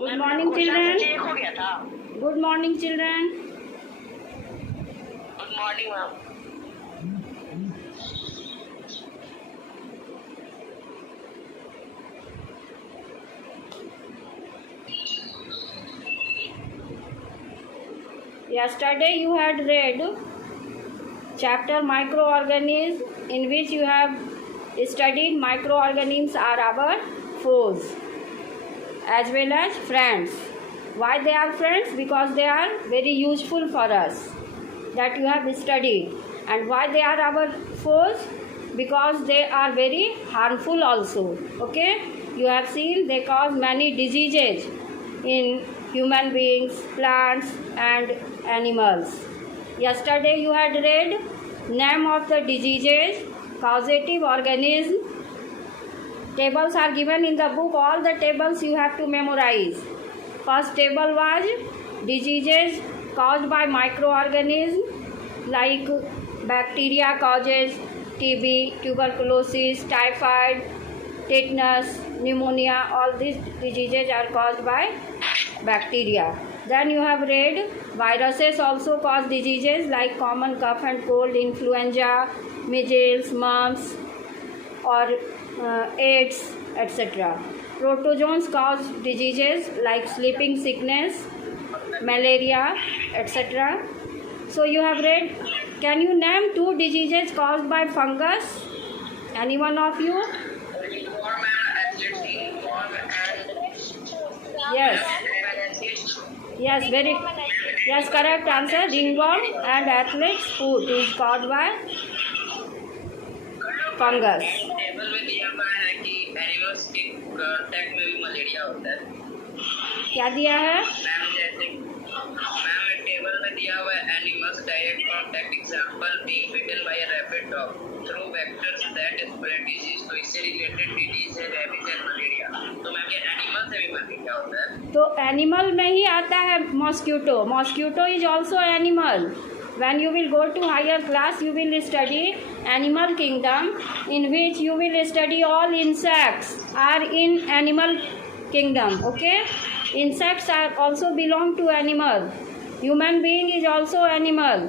Good morning, children. Check हो गया था. Good morning, children. Good morning ma'am. Yesterday you had read chapter microorganisms, in which you have studied microorganisms are our foes as well as friends. Why they are friends? Because they are very useful for us, that you have studied. And why they are our foes? Because they are very harmful also. Okay, you have seen they cause many diseases in human beings, plants and animals. Yesterday you had read name of the diseases, causative organism. Tables are given in the book. All the tables you have to memorize. First table was diseases caused by microorganisms, like bacteria causes TB, tuberculosis, typhoid, tetanus, pneumonia. All these diseases are caused by bacteria. Then you have read viruses also cause diseases like common cough and cold, influenza, measles, mumps or AIDS, etc. Protozoans cause diseases like sleeping sickness, malaria, etc. So you have read. Can you name two diseases caused by fungus? Any one of you? Yes. Yes, very. Yes, correct answer. Ringworm and athlete's foot is caused by fungus. Table में दिया हुआ है कि animals के contact में भी malaria होता है. क्या दिया है? मैम जैसे मैम टेबल में दिया हुआ है animals direct contact example being bitten by a rabbit dog through vectors that spread disease. तो इससे रिलेटेड डिजीज है रेबीज एंड मलेरिया. तो मैम ये एनिमल से भी मलेरिया होता है. तो एनिमल में ही आता है mosquito. Mosquito is also animal. When you will go to higher class, you will study animal kingdom, in which you will study all insects are in animal kingdom. Okay, insects are also belong to animal. Human being is also animal.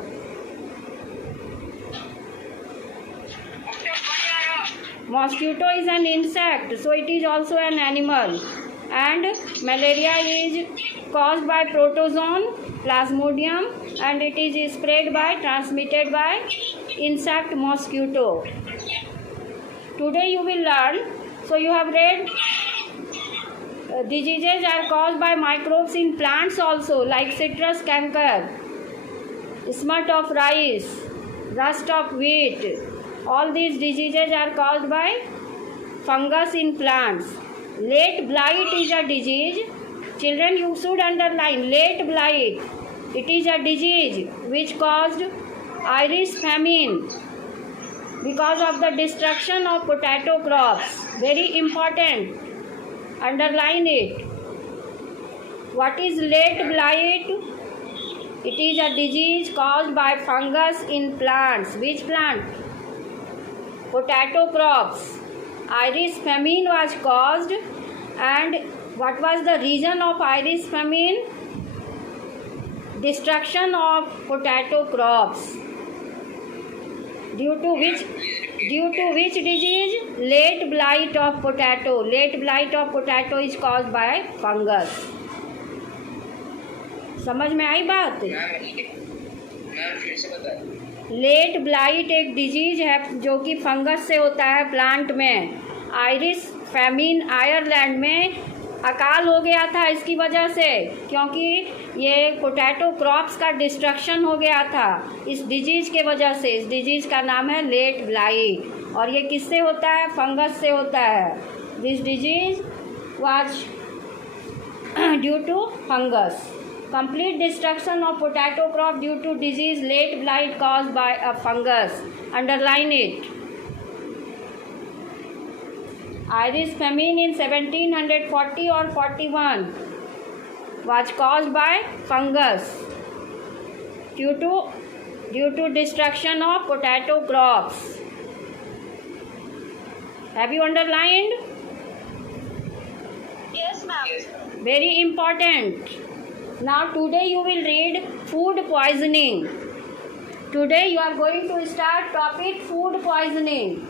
Mosquito is an insect, so it is also an animal. And malaria is caused by protozoan, plasmodium, and it is transmitted by insect mosquito. Today you will learn. So you have read diseases are caused by microbes in plants also, like citrus canker, smut of rice, rust of wheat. All these diseases are caused by fungus in plants. Late blight is a disease. Children, you should underline late blight. It is a disease which caused Irish famine because of the destruction of potato crops. Very important. Underline it. What is late blight? It is a disease caused by fungus in plants. Which plant? Potato crops. Irish famine was caused, and what was the reason of Irish famine? Destruction of potato crops. Due to which disease? Late blight of potato. Late blight of potato is caused by fungus. समझ में आई बात? Late blight एक disease है जो कि fungus से होता है प्लांट में. आयरिश फैमिन आयरलैंड में अकाल हो गया था इसकी वजह से, क्योंकि ये पोटैटो क्रॉप्स का डिस्ट्रक्शन हो गया था इस डिजीज के वजह से. इस डिजीज का नाम है लेट ब्लाइट, और ये किससे होता है? फंगस से होता है. This disease was due to fungus. Complete destruction of potato crop due to disease late blight caused by a fungus. Underline it. Irish famine in 1740 or 41 was caused by fungus due to destruction of potato crops. Have you underlined? Yes, ma'am. Yes, ma'am. very important. Now today you will read food poisoning. Today you are going to start topic food poisoning.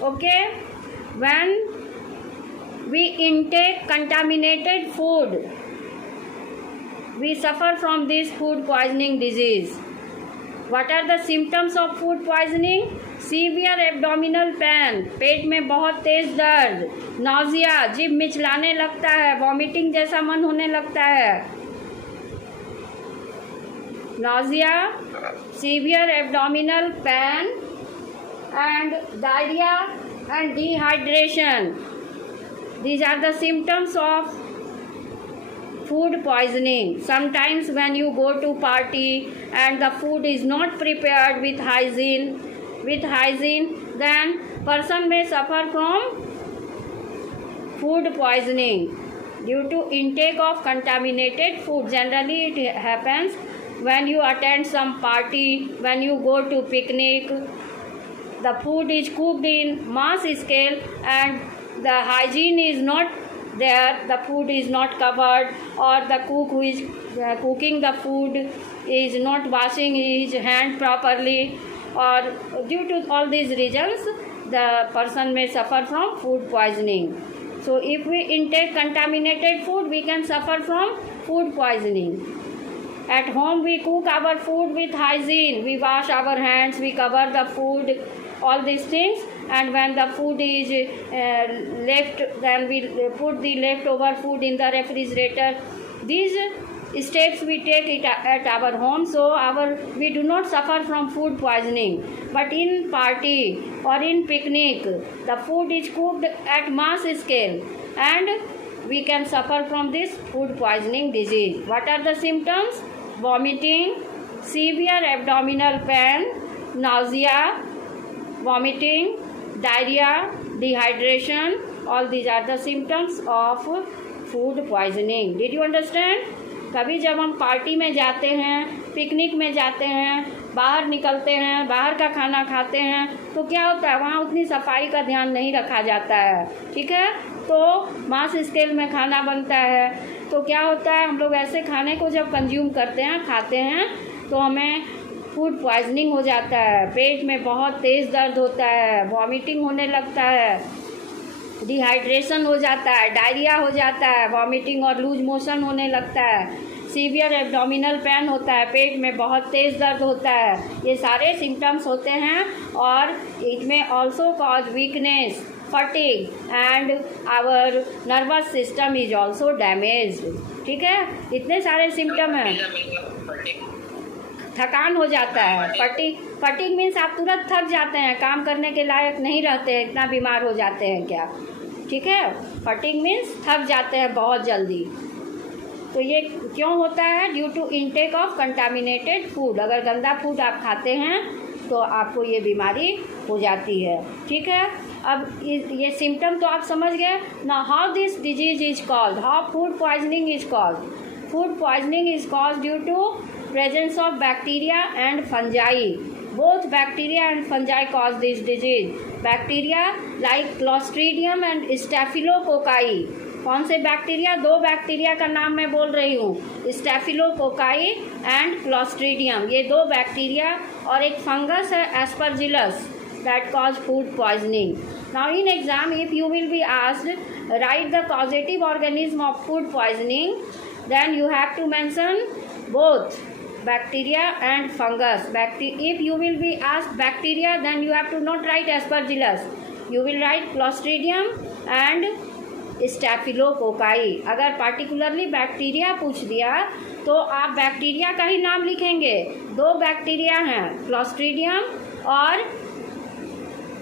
Okay? When we intake contaminated food, we suffer from this food poisoning disease. What are the symptoms of food poisoning? Severe abdominal pain, पेट में बहुत तेज दर्द, nausea, जीभ मिचलाने लगता है, vomiting जैसा मन होने लगता है, nausea, severe abdominal pain and diarrhea and dehydration. These are the symptoms of food poisoning. Sometimes when you go to party and the food is not prepared with hygiene, then person may suffer from food poisoning due to intake of contaminated food. Generally it happens when you attend some party, when you go to picnic, the food is cooked in mass scale and the hygiene is not there, the food is not covered, or the cook who is cooking the food is not washing his hand properly, or due to all these reasons the person may suffer from food poisoning. So if we intake contaminated food, we can suffer from food poisoning. At home we cook our food with hygiene, we wash our hands, we cover the food, all these things, and when the food is left, then we put the leftover food in the refrigerator. These steps we take it at our home, so we do not suffer from food poisoning. But in party or in picnic, the food is cooked at mass scale and we can suffer from this food poisoning disease. What are the symptoms? Vomiting, severe abdominal pain, nausea, vomiting, diarrhea, dehydration, all these are the symptoms of food poisoning. Did you understand? कभी जब हम party में जाते हैं, picnic में जाते हैं, बाहर निकलते हैं, बाहर का खाना खाते हैं, तो क्या होता है, वहाँ उतनी सफाई का ध्यान नहीं रखा जाता है, ठीक है। तो मास स्केल में खाना बनता है, तो क्या होता है, हम लोग ऐसे खाने को जब कंज्यूम करते हैं, खाते हैं, तो हमें फूड पॉइजनिंग हो जाता है, पेट में बहुत तेज़ दर्द होता है, वॉमिटिंग होने लगता है, डिहाइड्रेशन हो जाता है, डायरिया हो जाता है, वॉमिटिंग और लूज मोशन होने लगता है, सीवियर एब्डोमिनल पेन होता है, पेट में बहुत तेज़ दर्द होता है। ये सारे सिम्टम्स होते हैं और it may also cause weakness, fatigue and our nervous system is also damaged. ठीक है, इतने सारे सिम्टम हैं। थकान हो जाता है, फटीग मीन्स आप तुरंत थक जाते हैं, काम करने के लायक नहीं रहते हैं, इतना बीमार हो जाते हैं क्या। ठीक है, फटीग मीन्स थक जाते हैं बहुत जल्दी। तो ये क्यों होता है? Due to intake of contaminated food. अगर गंदा फूड आप खाते हैं तो आपको ये बीमारी हो जाती है। ठीक है, अब ये सिम्टम तो आप समझ गए ना। How this disease is called, how food poisoning is called. Food poisoning is called due to presence of bacteria and fungi. Both bacteria and fungi cause this disease. Bacteria like Clostridium and Staphylococci. कौन से bacteria? दो bacteria का नाम मैं बोल रही हूँ, Staphylococci and Clostridium। ये दो बैक्टीरिया और एक फंगस है Aspergillus that cause food poisoning. Now in exam if you will be asked write the causative organism of food poisoning, then you have to mention both bacteria and fungus. If you will be asked bacteria, then you have to not write Aspergillus, you will write Clostridium and Staphylococci. अगर particularly bacteria पूछ दिया तो आप bacteria का ही नाम लिखेंगे। दो bacteria हैं, Clostridium और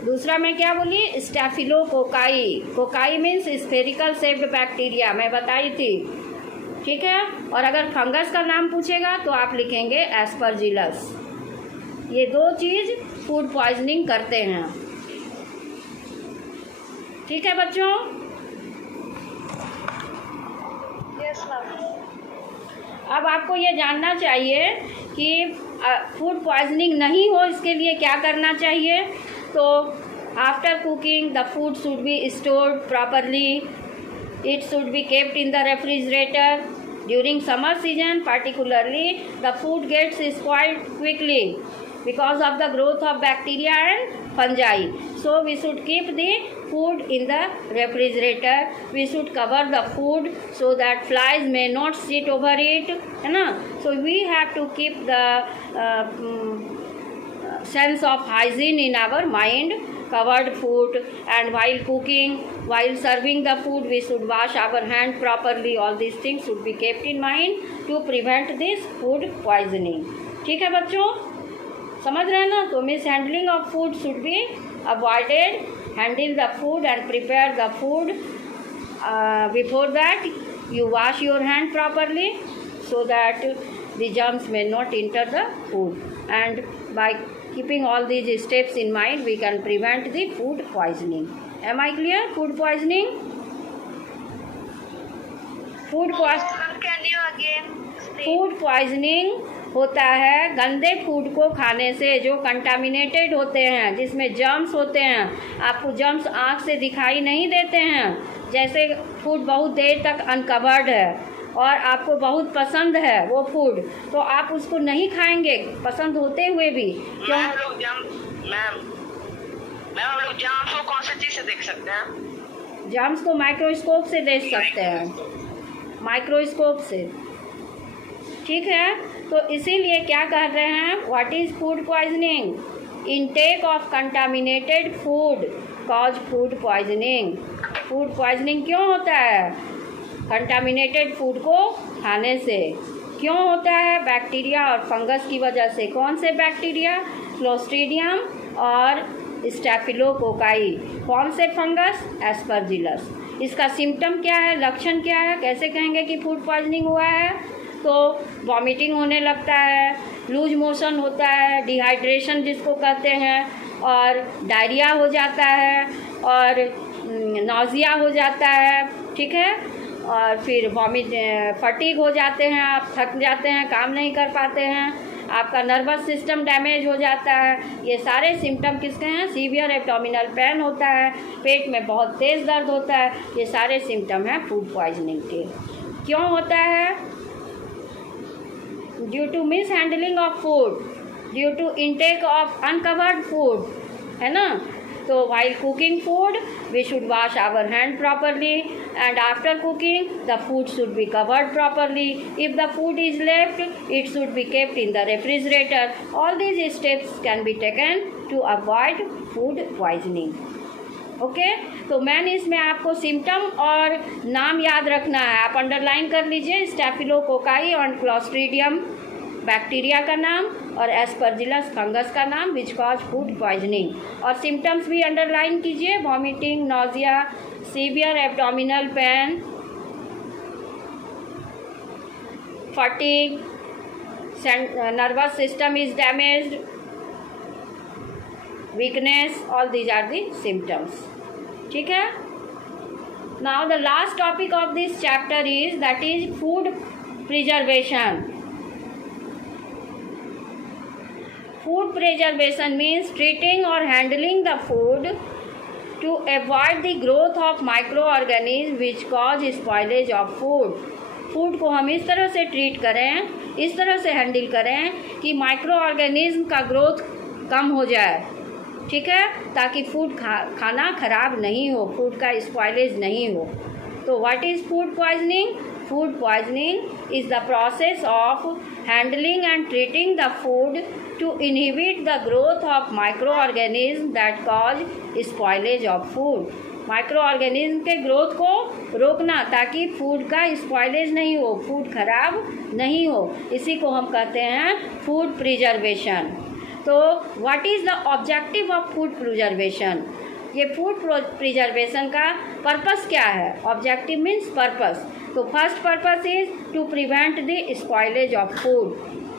दूसरा मैं क्या बोली, Staphylococci. Cocci means spherical shaped bacteria, मैं बताई थी। ठीक है, और अगर फंगस का नाम पूछेगा तो आप लिखेंगे एस्परजिलस। ये दो चीज़ फूड पॉइजनिंग करते हैं। ठीक है बच्चों? Yes ma'am. अब आपको ये जानना चाहिए कि फूड पॉइजनिंग नहीं हो इसके लिए क्या करना चाहिए। तो after cooking the food should be stored properly It should be kept in the refrigerator. During summer season particularly, the food gets spoiled quickly because of the growth of bacteria and fungi. So we should keep the food in the refrigerator. We should cover the food so that flies may not sit over it, है ना. So we have to keep the sense of hygiene in our mind. Covered food, and while cooking, while serving the food, we should wash our hand properly. All these things should be kept in mind to prevent this food poisoning. ठीक है बच्चों, समझ रहे हैं ना. तो miss handling of food should be avoided. Handle the food and prepare the food. Before that you wash your hand properly so that the germs may not enter the food, and by keeping all these steps in mind, we can prevent the food poisoning. Am I clear? Food poisoning. Food poisoning होता है गंदे food को खाने से, जो contaminated होते हैं, जिसमें जर्म्स होते हैं. आपको जर्म्स आँख से दिखाई नहीं देते हैं. जैसे फूड बहुत देर तक अनकवर्ड है और आपको बहुत पसंद है वो फूड, तो आप उसको नहीं खाएंगे पसंद होते हुए भी. क्यों? मैम हम लोग जर्म्स को कौन सी चीज़ से देख सकते हैं? जर्म्स को माइक्रोस्कोप से देख सकते हैं, माइक्रोस्कोप से. ठीक है. तो इसीलिए क्या कर रहे हैं, what is food poisoning? Intake of contaminated food cause food poisoning. Food poisoning क्यों होता है? कंटामिनेटेड फूड को खाने से. क्यों होता है? बैक्टीरिया और फंगस की वजह से. कौन से बैक्टीरिया? क्लोस्ट्रीडियम और स्टेफिलोकोकाई. कौन से फंगस? एस्परजिलस. इसका सिम्टम क्या है, लक्षण क्या है, कैसे कहेंगे कि फूड पॉइजनिंग हुआ है? तो वॉमिटिंग होने लगता है, लूज मोशन होता है, डिहाइड्रेशन जिसको कहते हैं, और डायरिया हो जाता है, और नौजिया हो जाता है. ठीक है. और फिर फटीग हो जाते हैं, आप थक जाते हैं, काम नहीं कर पाते हैं, आपका नर्वस सिस्टम डैमेज हो जाता है. ये सारे सिम्टम किसके हैं? सीवियर एब्डोमिनल पेन होता है, पेट में बहुत तेज़ दर्द होता है. ये सारे सिम्टम हैं फूड पॉइजनिंग के. क्यों होता है? Due to mishandling of food, due to intake of uncovered food, है ना. So while cooking food, we should wash our hand properly, and after cooking, the food should be covered properly. If the food is left, it should be kept in the refrigerator. All these steps can be taken to avoid food poisoning. Okay. तो मैंने इसमें आपको symptom और नाम याद रखना है. आप अंडरलाइन कर लीजिए. स्टेफिलोकोकाई और क्लोस्ट्रीडियम बैक्टीरिया का नाम, और एस्परजिलस फंगस का नाम, विच कॉज फूड पॉइजनिंग. और सिम्टम्स भी अंडरलाइन कीजिए. Vomiting, nausea, severe abdominal pain, fatigue, nervous system is damaged, weakness. All these are the symptoms. ठीक है. Now the last topic of this chapter is that is food preservation. Food preservation means treating or handling the food to avoid the growth of microorganisms which cause spoilage of food. Food को हम इस तरह से treat करें, इस तरह से handle करें कि माइक्रो ऑर्गेनिज्म का ग्रोथ कम हो जाए. ठीक है. ताकि फूड खाना खराब नहीं हो, फूड का स्पॉइलेज नहीं हो. तो what is food poisoning? Food poisoning is the process of handling and treating the food to inhibit the growth of microorganisms that cause spoilage of food. Microorganism के ग्रोथ को रोकना ताकि फूड का spoilage नहीं हो, फूड खराब नहीं हो. इसी को हम कहते हैं फूड प्रिजर्वेशन. तो what is the objective of food preservation? ये फूड प्रिजर्वेशन का पर्पस क्या है? Objective means purpose. तो first purpose is to prevent the spoilage of food.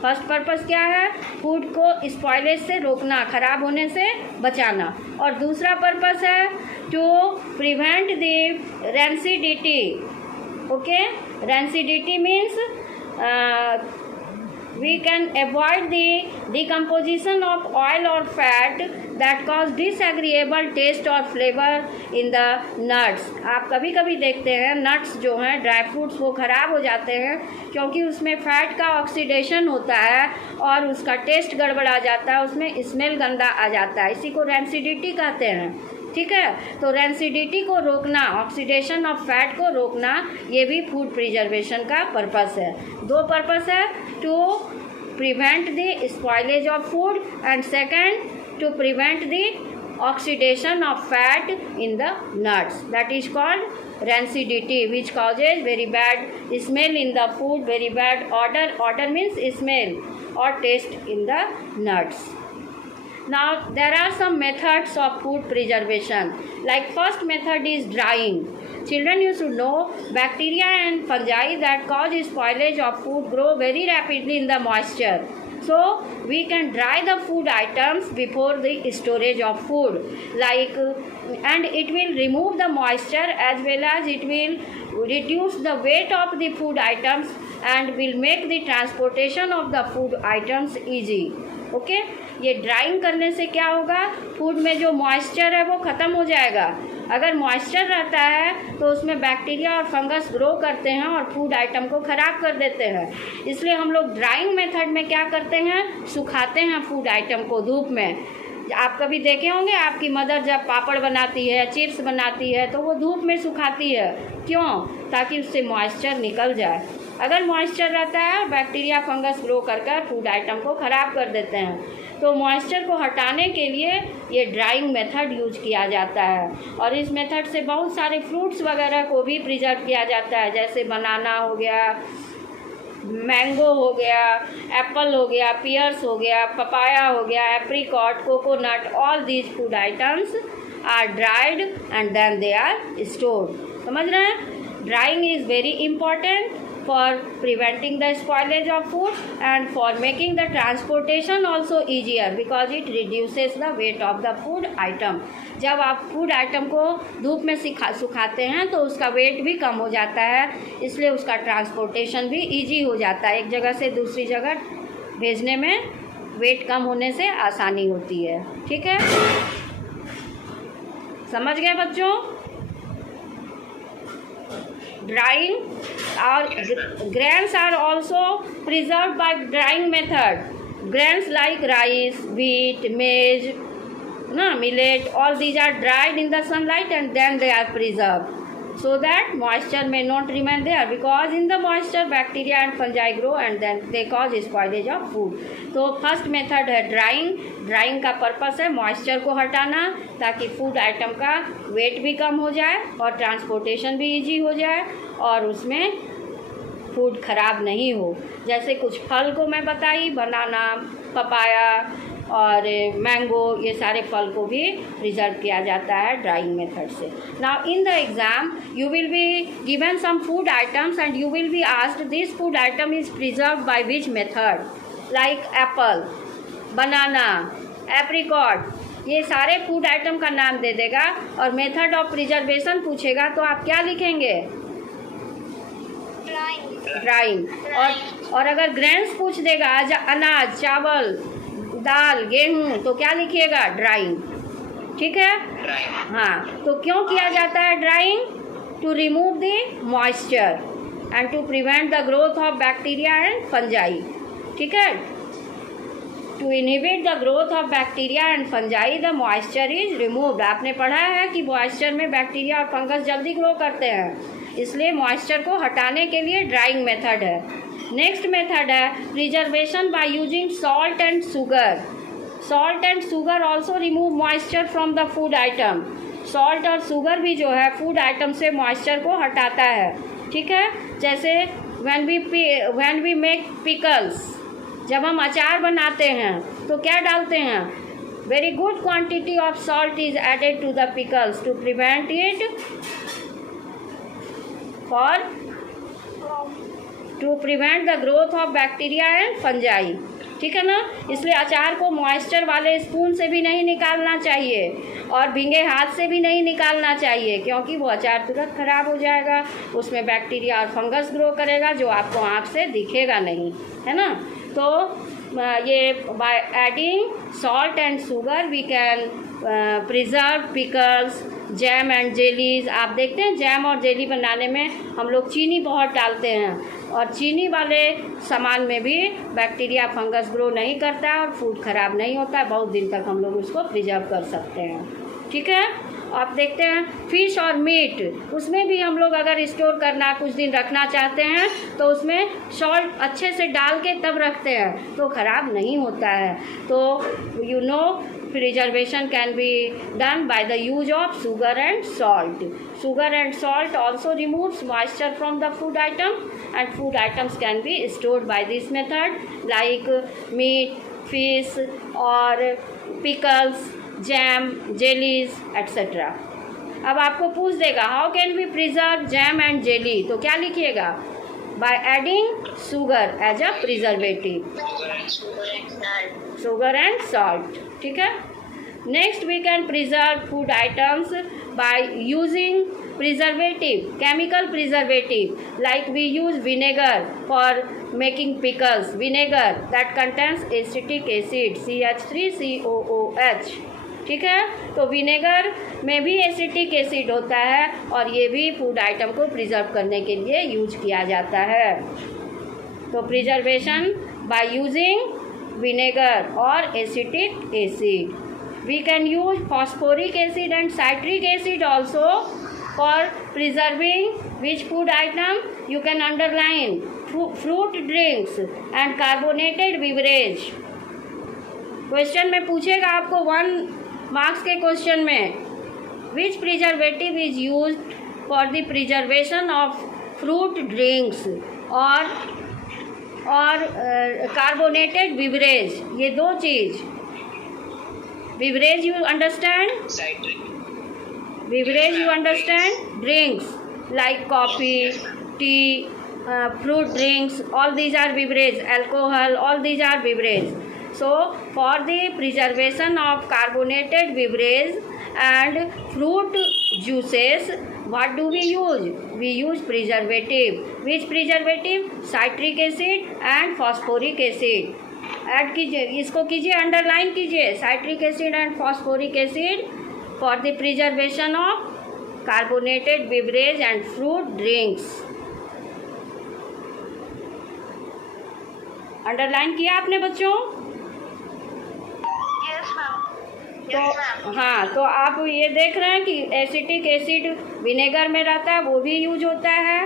First purpose क्या है? फूड को स्पॉइलेज से रोकना, खराब होने से बचाना. और दूसरा पर्पस है to prevent the rancidity. Okay. Rancidity means we can avoid the decomposition of oil or fat that cause disagreeable taste और फ्लेवर इन द नट्स। आप कभी कभी देखते हैं नट्स जो हैं, ड्राई फ्रूट्स, वो ख़राब हो जाते हैं क्योंकि उसमें फैट का ऑक्सीडेशन होता है और उसका टेस्ट गड़बड़ा जाता है, उसमें स्मेल गंदा आ जाता है। इसी को रैंसिडिटी कहते हैं। ठीक है, तो रैंसिडिटी को रोकना, ऑक्सीडेशन ऑफ फैट को रोकना, ये भी फूड प्रिजर्वेशन का पर्पस है। दो पर्पस है, to prevent the spoilage of food and second to prevent the oxidation of fat in the nuts. That is called rancidity, which causes very bad smell in the food, very bad odor. Odor means smell or taste in the nuts. Now there are some methods of food preservation. Like first method is drying. Children, you should know bacteria and fungi that cause spoilage of food grow very rapidly in the moisture. So we can dry the food items before the storage of food, like, and it will remove the moisture as well as it will reduce the weight of the food items and will make the transportation of the food items easy. Okay, ये drawing करने से क्या होगा, food में जो moisture है वो ख़त्म हो जाएगा। अगर मॉइस्चर रहता है तो उसमें बैक्टीरिया और फंगस ग्रो करते हैं और फूड आइटम को ख़राब कर देते हैं। इसलिए हम लोग ड्राइंग मेथड में क्या करते हैं, सुखाते हैं फूड आइटम को धूप में। आप कभी देखे होंगे आपकी मदर जब पापड़ बनाती है, चिप्स बनाती है, तो वो धूप में सुखाती है। क्यों? ताकि उससे मॉइस्चर निकल जाए। अगर मॉइस्चर रहता है, बैक्टीरिया फंगस ग्रो कर फूड आइटम को ख़राब कर देते हैं। तो मॉइस्चर को हटाने के लिए ये ड्राइंग मेथड यूज किया जाता है। और इस मेथड से बहुत सारे फ्रूट्स वगैरह को भी प्रिजर्व किया जाता है, जैसे बनाना हो गया, मैंगो हो गया, एप्पल हो गया, पियर्स हो गया, पपाया हो गया, apricot, coconut, all these food items are dried and then they are stored. समझ रहे हैं? Drying is very important for preventing the spoilage of food and for making the transportation also easier because it reduces the weight of the food item. जब आप food item को धूप में सुखाते हैं तो उसका वेट भी कम हो जाता है, इसलिए उसका ट्रांसपोर्टेशन भी इजी हो जाता है। एक जगह से दूसरी जगह भेजने में वेट कम होने से आसानी होती है। ठीक है, समझ गए बच्चों? Drying or grains are also preserved by drying method. Grains like rice, wheat, maize, millet, all these are dried in the sunlight and then they are preserved so that moisture may not remain there, because in the moisture bacteria and fungi grow and then they cause spoilage of food. तो first method है drawing. Drawing का purpose है moisture को हटाना ताकि food item का wait भी कम हो जाए और ट्रांसपोर्टेशन भी इजी हो जाए और उसमें फूड ख़राब नहीं हो। जैसे कुछ फल को मैं बताई, बनाना, पपाया और मैंगो, ये सारे फल को भी प्रिजर्व किया जाता है ड्राइंग मेथड से। Now in the exam you will be given some food items and you will be asked this food item is preserve by which method, like apple, banana, apricot, ये सारे food item का नाम दे देगा और method of preservation पूछेगा तो आप क्या लिखेंगे? ड्राइंग। और अगर ग्रेन्स पूछ देगा, अनाज, चावल, दाल, गेहूँ, तो क्या लिखिएगा? ड्राइंग। ठीक है, हाँ। तो क्यों किया जाता है drying? To remove the moisture and to prevent the growth of bacteria and fungi. ठीक है, to inhibit the growth of bacteria and fungi the moisture is removed. आपने पढ़ा है कि मॉइस्चर में बैक्टीरिया और फंगस जल्दी ग्रो करते हैं, इसलिए मॉइस्चर को हटाने के लिए ड्राइंग मेथड है। नेक्स्ट मेथड है preservation by using salt and sugar. Salt and sugar also remove moisture from the food item. Salt और शुगर भी जो है फूड आइटम से मॉइस्चर को हटाता है। ठीक है, जैसे व्हेन वी मेक पिकल्स, जब हम अचार बनाते हैं तो क्या डालते हैं? Very good quantity of salt is added to the pickles to prevent it to prevent the growth of bacteria and fungi. ठीक है ना, इसलिए अचार को मॉइस्चर वाले स्पून से भी नहीं निकालना चाहिए और भींगे हाथ से भी नहीं निकालना चाहिए, क्योंकि वो अचार तुरंत ख़राब हो जाएगा, उसमें बैक्टीरिया और फंगस ग्रो करेगा जो आपको आँख से दिखेगा नहीं, है ना। तो ये by adding salt and sugar we can preserve pickles, jam and jellies. आप देखते हैं जैम और जेली बनाने में हम लोग चीनी बहुत डालते हैं, और चीनी वाले सामान में भी बैक्टीरिया फंगस ग्रो नहीं करता है और फूड ख़राब नहीं होता है, बहुत दिन तक हम लोग उसको प्रिजर्व कर सकते हैं। ठीक है, आप देखते हैं फिश और मीट, उसमें भी हम लोग अगर स्टोर करना कुछ दिन रखना चाहते हैं तो उसमें सॉल्ट अच्छे से डाल के तब रखते हैं तो ख़राब नहीं होता है। तो you know preservation can be done by the use of sugar and salt. Sugar and salt also removes moisture from the food item, and food items can be stored by this method like meat, fish or pickles, jam, jellies etc. अब आपको पूछ देगा how can we preserve jam and jelly, तो क्या लिखिएगा? By adding sugar as a preservative, sugar and salt. ठीक है, next we can preserve food items by using preservative, chemical preservative like we use vinegar for making pickles, vinegar that contains acetic acid CH3COOH। ठीक है, तो vinegar में भी acetic acid होता है और ये भी फूड आइटम को प्रिजर्व करने के लिए यूज किया जाता है। तो प्रिजर्वेशन बाय यूजिंग विनेगर और acetic acid. We can use phosphoric acid and citric acid also for preserving which food item you can underline fruit drinks and carbonated beverage। Question में पूछेगा आपको 1 मार्क्स के question में which preservative is used for the preservation of fruit drinks और carbonated beverage, ये दो चीज। beverage you understand? Citric। Beverage you understand? Drinks like coffee, tea, fruit drinks, all these are beverage. Alcohol, all these are beverage. So for the preservation of carbonated beverage and fruit juices, what do we use? We use preservative. Which preservative? Citric acid and phosphoric acid. Add कीजिए, इसको कीजिए, underline कीजिए, citric acid and phosphoric acid for the preservation of carbonated beverage and fruit drinks। Underline किया आपने बच्चों? Yes, ma'am. तो Yes, ma'am. हाँ, तो आप ये देख रहे हैं कि एसिटिक एसिड विनेगर में रहता है, वो भी यूज होता है।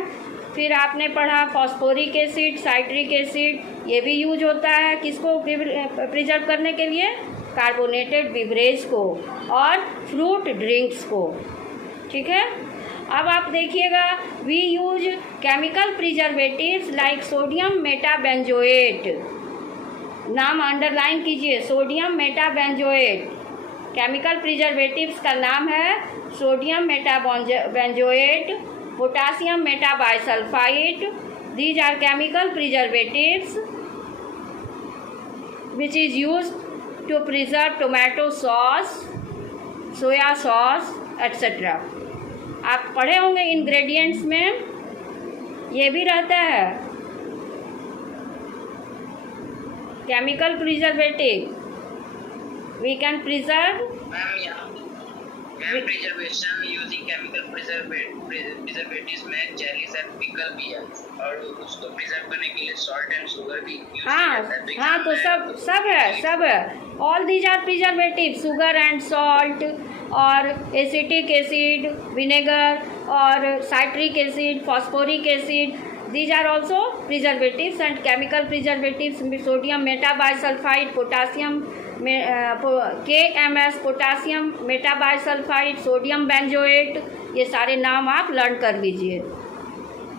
फिर आपने पढ़ा फॉस्फोरिक एसिड, साइट्रिक एसिड, ये भी यूज होता है किसको प्रिजर्व करने के लिए? कार्बोनेटेड बिवरेज को और फ्रूट ड्रिंक्स को। ठीक है, अब आप देखिएगा we use chemical preservatives like sodium metabenzoate. नाम अंडरलाइन कीजिए, सोडियम मेटाबेंजोएट। केमिकल प्रिजर्वेटिव्स का नाम है sodium metabenzoate, potassium metabisulphite. These are chemical preservatives which is used to preserve tomato sauce, soya sauce etc. आप पढ़े होंगे इंग्रेडिएंट्स में ये भी रहता है chemical preservative. We can preserve preservation using chemical preservatives में जेलीज एंड पिकल भी है और उसको प्रिजर्व करने के लिए सॉल्ट एंड शुगर भी यूज किया जाता है। हाँ, तो सब है। All these are preservative, sugar and salt और एसिटिक एसिड, विनेगर और citric acid, phosphoric acid, these are also preservatives and chemical preservatives। sodium metabisulfite, potassium KMS, potassium metabisulphite, sodium benzoate, ये सारे नाम आप लर्न कर लीजिए।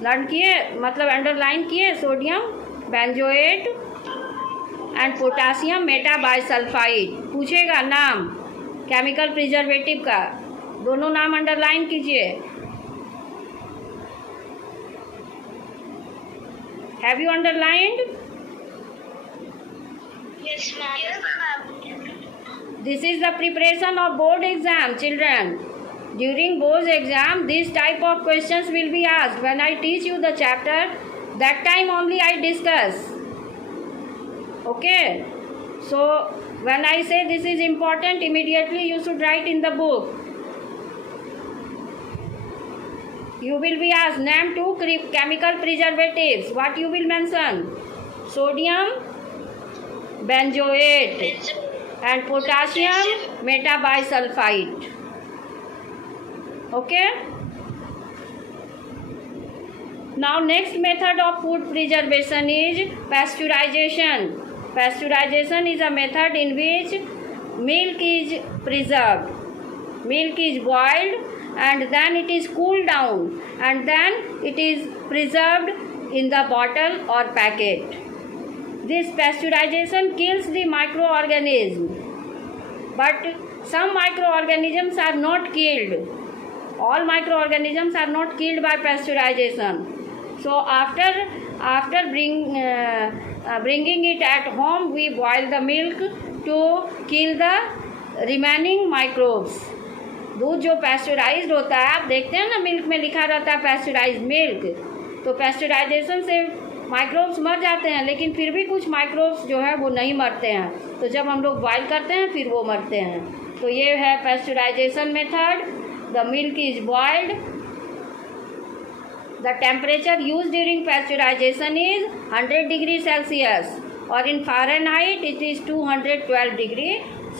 लर्न किए मतलब अंडरलाइन किए, sodium benzoate and potassium metabisulphide. पूछेगा नाम केमिकल प्रिजर्वेटिव का, दोनों नाम अंडरलाइन कीजिए। Have you underlined? Yes, ma'am. Yes, ma'am. This is the preparation of board exam, children. During board exam, this type of questions will be asked. When I teach you the chapter, that time only I discuss. Okay, so when I say this is important, immediately you should write in the book. You will be asked, name 2 chemical preservatives. What you will mention? Sodium benzoate and potassium metabisulfite. Okay. Now next method of food preservation is pasteurization. Pasteurization is a method in which milk is preserved. Milk is boiled and then it is cooled down and then it is preserved in the bottle or packet. This pasteurization kills the microorganism, but some microorganisms are not killed. All microorganisms are not killed by pasteurization. So after bringing it at home, we boil the milk to kill the remaining microbes. दूध जो pasteurised होता है, आप देखते हैं ना milk में लिखा रहता है पैस्चराइज्ड मिल्क, तो पैस्चराइजेशन से माइक्रोब्स मर जाते हैं, लेकिन फिर भी कुछ माइक्रोब्स जो है वो नहीं मरते हैं, तो जब हम लोग बॉयल करते हैं फिर वो मरते हैं. तो ये है pasteurisation method. The milk is boiled. The temperature use during pasteurisation is 100 degree Celsius और in Fahrenheit it is 212 degree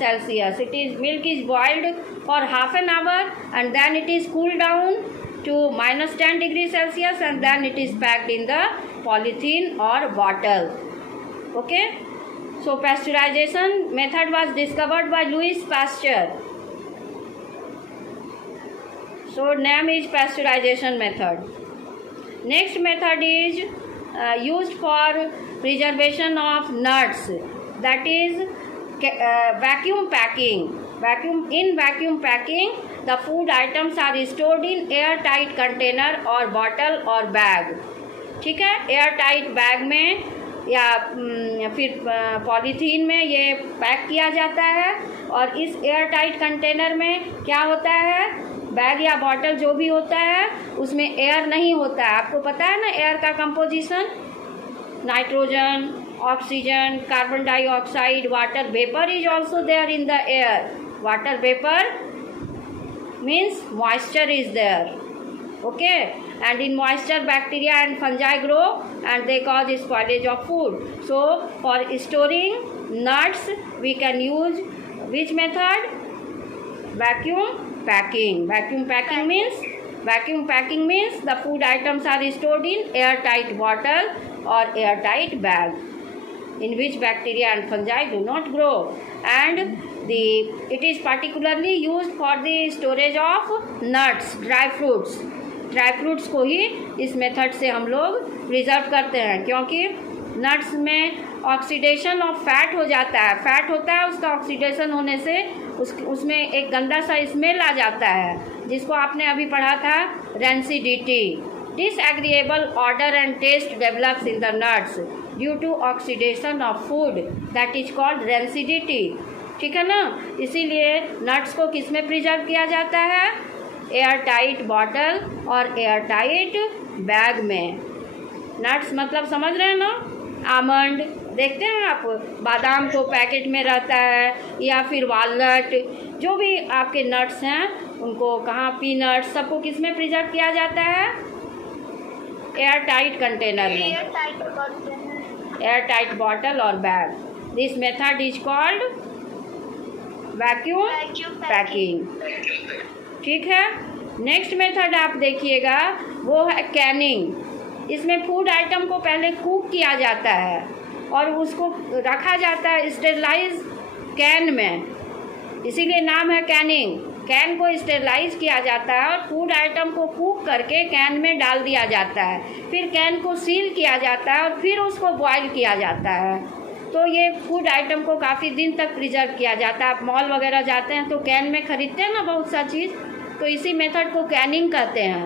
Celsius. Milk is boiled for half an hour and then it is cooled down to -10 degrees Celsius and then it is packed in the polythene or bottle. Okay. So pasteurization method was discovered by Louis Pasteur. So name is pasteurization method. Next method is used for preservation of nuts. That is vacuum packing. In vacuum packing, the food items are stored in airtight container or bottle or bag. ठीक है, airtight bag में या फिर polythene में ये pack किया जाता है. और इस एयरटाइट कंटेनर में क्या होता है, बैग या बॉटल जो भी होता है उसमें एयर नहीं होता है. आपको पता है ना एयर का composition, nitrogen, oxygen, carbon dioxide, water vapor is also there in the air. Water vapor means moisture is there. Okay, and in moisture bacteria and fungi grow and they cause spoilage of food. So for storing nuts we can use which method? Vacuum packing. Vacuum packing means the food items are stored in airtight bottle or airtight bag in which bacteria and fungi do not grow, and it is particularly used for the storage of nuts, dry fruits को ही इस method से हम लोग preserve करते हैं, क्योंकि nuts में oxidation of fat हो जाता है. फैट होता है, उसका ऑक्सीडेशन होने से उसमें एक गंदा सा स्मेल आ जाता है, जिसको आपने अभी पढ़ा था rancidity. Disagreeable odor and taste develops in the nuts due to oxidation of food, that is called rancidity. ठीक है ना, इसीलिए नट्स को किस में प्रिजर्व किया जाता है? एयर टाइट बॉटल और एयर टाइट बैग में. नट्स मतलब समझ रहे हैं ना, आमंड देखते हैं आप, बादाम तो पैकेट में रहता है, या फिर वालनट, जो भी आपके नट्स हैं उनको कहाँ, पीनट्स, सबको किस में प्रिजर्व किया जाता है? एयर टाइट कंटेनर में, एयर टाइट बॉटल और bag. This method is called vacuum packing. ठीक है. नेक्स्ट मेथड आप देखिएगा, वो है कैनिंग. इसमें फूड आइटम को पहले कुक किया जाता है और उसको रखा जाता है स्टेरलाइज कैन में, इसीलिए नाम है कैनिंग. कैन को स्टेरलाइज किया जाता है और फूड आइटम को कुक करके कैन में डाल दिया जाता है. फिर कैन को सील किया जाता है और फिर उसको बॉयल किया जाता है. तो ये फूड आइटम को काफ़ी दिन तक प्रिजर्व किया जाता है. आप मॉल वगैरह जाते हैं तो कैन में ख़रीदते हैं ना बहुत सा चीज़, तो इसी मेथड को कैनिंग कहते हैं.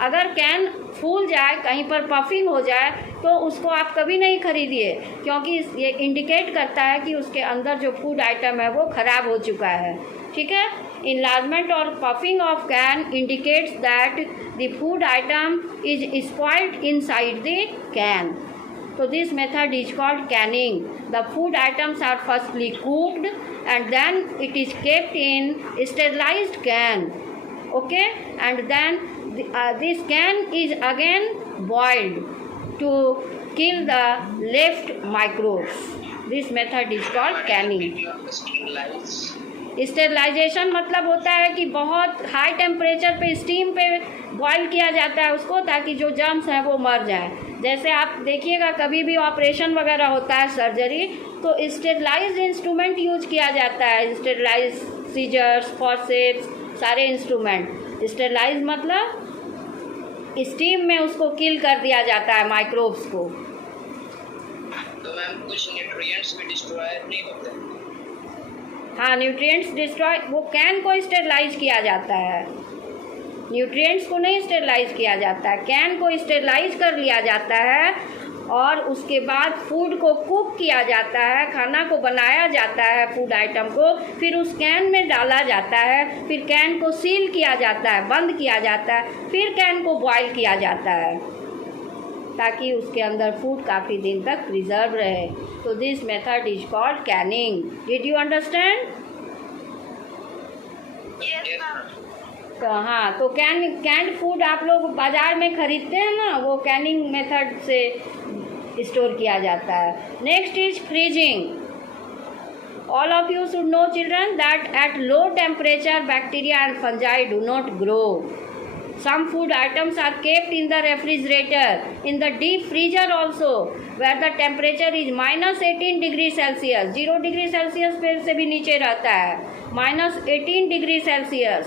अगर कैन फूल जाए, कहीं पर पफिंग हो जाए, तो उसको आप कभी नहीं खरीदिए, क्योंकि ये इंडिकेट करता है कि उसके अंदर जो फूड आइटम है वो ख़राब हो चुका है. ठीक है. Enlargement or puffing of can indicates that the food item is spoiled inside the can. So this method is called canning. The food items are firstly cooked and then it is kept in sterilized can. Okay, and then this can is again boiled to kill the left microbes. This method is called canning. Sterilisation मतलब होता है कि बहुत high temperature पे steam पे boil किया जाता है उसको, ताकि जो जर्म्स हैं वो मर जाएं. जैसे आप देखिएगा कभी भी ऑपरेशन वगैरह होता है सर्जरी, तो स्टेरिलाइज्ड इंस्ट्रूमेंट यूज किया जाता है. स्टेरिलाइज सीजर्स, फॉर्सेप्स, सारे इंस्ट्रूमेंट. स्टेरिलाइज मतलब स्टीम में उसको किल कर दिया जाता है माइक्रोब्स को. तो मैम कुछ न्यूट्रिएंट्स भी डिस्ट्रॉय नहीं होते? हाँ, न्यूट्रिएंट्स डिस्ट्रॉय, वो कैन को स्टेरिलाइज किया जाता है, न्यूट्रिएंट्स को नहीं स्टेरिलाइज किया जाता है. कैन को स्टेरिलाइज कर लिया जाता है और उसके बाद फूड को कुक किया जाता है, खाना को बनाया जाता है, फूड आइटम को, फिर उस कैन में डाला जाता है, फिर कैन को सील किया जाता है, बंद किया जाता है, फिर कैन को बॉईल किया जाता है ताकि उसके अंदर फूड काफ़ी दिन तक प्रिजर्व रहे. तो this method is called Canning. Did you understand? Yes, ma'am. तो हाँ, तो कैंड फूड आप लोग बाज़ार में ख़रीदते हैं ना, वो कैनिंग मेथड से स्टोर किया जाता है. Next is freezing. All of you should know children that at low temperature bacteria and fungi do not grow. Some food items are kept in the refrigerator, in the deep freezer also, where the temperature is -18 degree Celsius. 0 degree Celsius पे से भी नीचे रहता है, -18 degree Celsius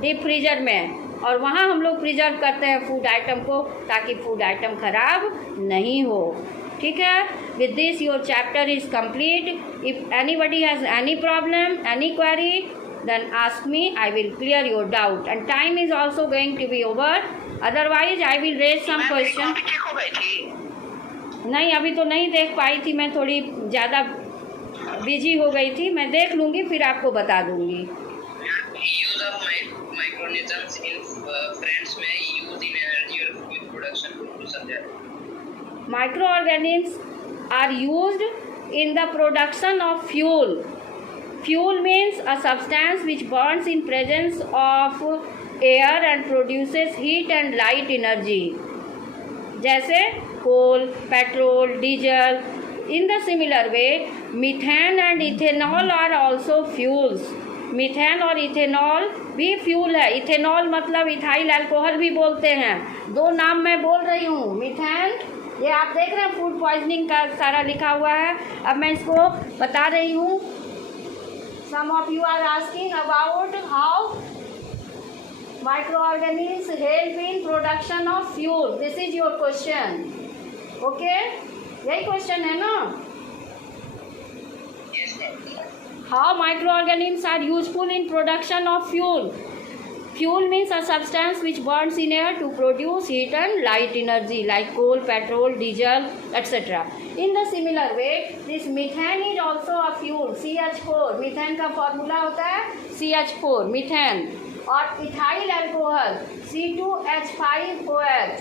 deep freezer में. और वहाँ हम लोग प्रिजर्व करते हैं फूड आइटम को ताकि फूड आइटम ख़राब नहीं हो. ठीक है. With this your chapter is complete. If anybody has any problem, any query, then ask me. I will clear your doubt, and time is also going to be over. Otherwise I will raise some question. नहीं, अभी तो नहीं देख पाई थी, मैं थोड़ी ज़्यादा busy हो गई थी. मैं देख लूँगी फिर आपको बता दूँगी. Use of microorganisms in plants में यूज इन एनर्जी और फूड प्रोडक्शन समझा. Microorganisms are used in the production of fuel. Fuel means a substance which burns in presence of air and produces heat and light energy. जैसे coal, petrol, diesel. In the similar way, methane and ethanol are also fuels. Methane और ethanol भी fuel है. Ethanol मतलब ethyl alcohol भी बोलते हैं. दो नाम मैं बोल रही हूँ. मीथेन, ये आप देख रहे हैं फूड पॉइजनिंग का सारा लिखा हुआ है. अब मैं इसको बता रही हूँ. Some of you are asking about how microorganisms help in production of fuel. This is your question. Okay? यही question है ना? Yes, ma'am. How microorganisms are useful in production of fuel? Fuel means a substance which burns in air to produce heat and light energy like coal, petrol, diesel, etc. In the similar way, this methane is also a fuel. CH4. Methane का formula होता है CH4, methane. और ethyl alcohol C2H5OH,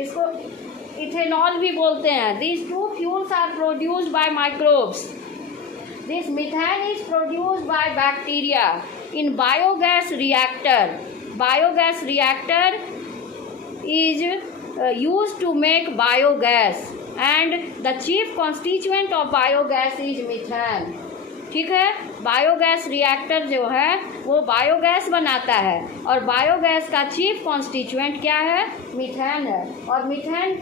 इसको ethanol भी बोलते हैं. These two fuels are produced by microbes. This methane is produced by bacteria in biogas reactor. Biogas reactor is used to make biogas, and the chief constituent of biogas is methane. ठीक है. Biogas reactor जो है वो biogas बनाता है और biogas का chief constituent क्या है? मीथेन है. और मीथेन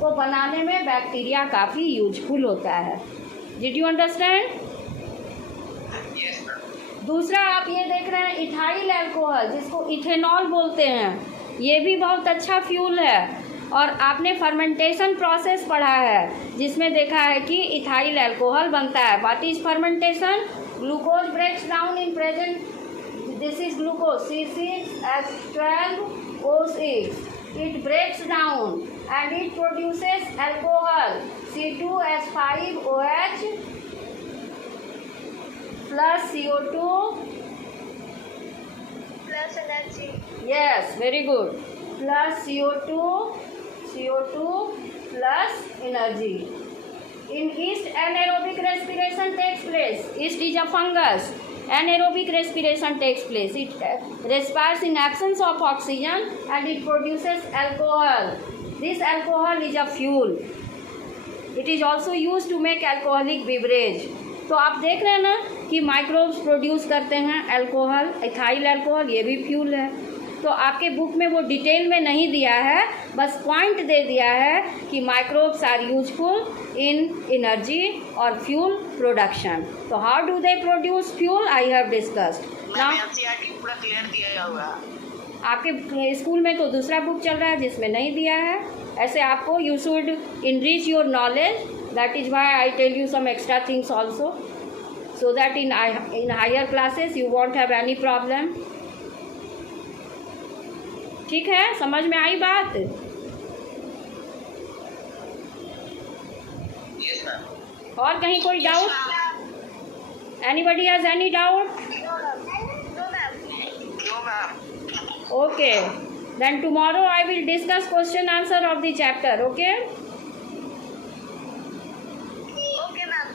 को बनाने में बैक्टीरिया काफ़ी यूजफुल होता है. Did you understand? Yes, ma'am. दूसरा आप ये देख रहे हैं इथाइल अल्कोहल, जिसको इथेनॉल बोलते हैं. ये भी बहुत अच्छा फ्यूल है. और आपने फर्मेंटेशन प्रोसेस पढ़ा है जिसमें देखा है कि इथाइल अल्कोहल बनता है. What is fermentation? Glucose breaks down in present. This is glucose C6H12O6. It breaks down and it produces alcohol C2H5OH plus CO2 Plus energy. yes, very good, plus CO2 CO2 plus energy. In yeast, anaerobic respiration takes place. Yeast is a fungus. Anaerobic respiration takes place. It respires in absence of oxygen and it produces alcohol. This alcohol is a fuel. It is also used to make alcoholic beverage. तो आप देख रहे हैं ना कि microbes produce करते हैं alcohol, ethyl alcohol, ये भी फ्यूल है। तो आपके बुक में वो डिटेल में नहीं दिया है, बस पॉइंट दे दिया है कि microbes are useful in energy और फ्यूल प्रोडक्शन। तो how do they produce fuel, I have discussed. Now पूरा क्लियर दिया हुआ। आपके स्कूल में तो दूसरा बुक चल रहा है जिसमें नहीं दिया है। ऐसे आपको you should enrich your knowledge, that is why I tell you some extra things also, so that in higher classes you won't have any problem. ठीक है, समझ में आई बात? Yes, ma'am. और कहीं कोई doubt? Anybody has any doubt? No, ma'am. Okay, then tomorrow I will discuss question answer of the chapter. Okay, Okay, ma'am.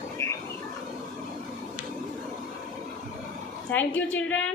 Thank you children.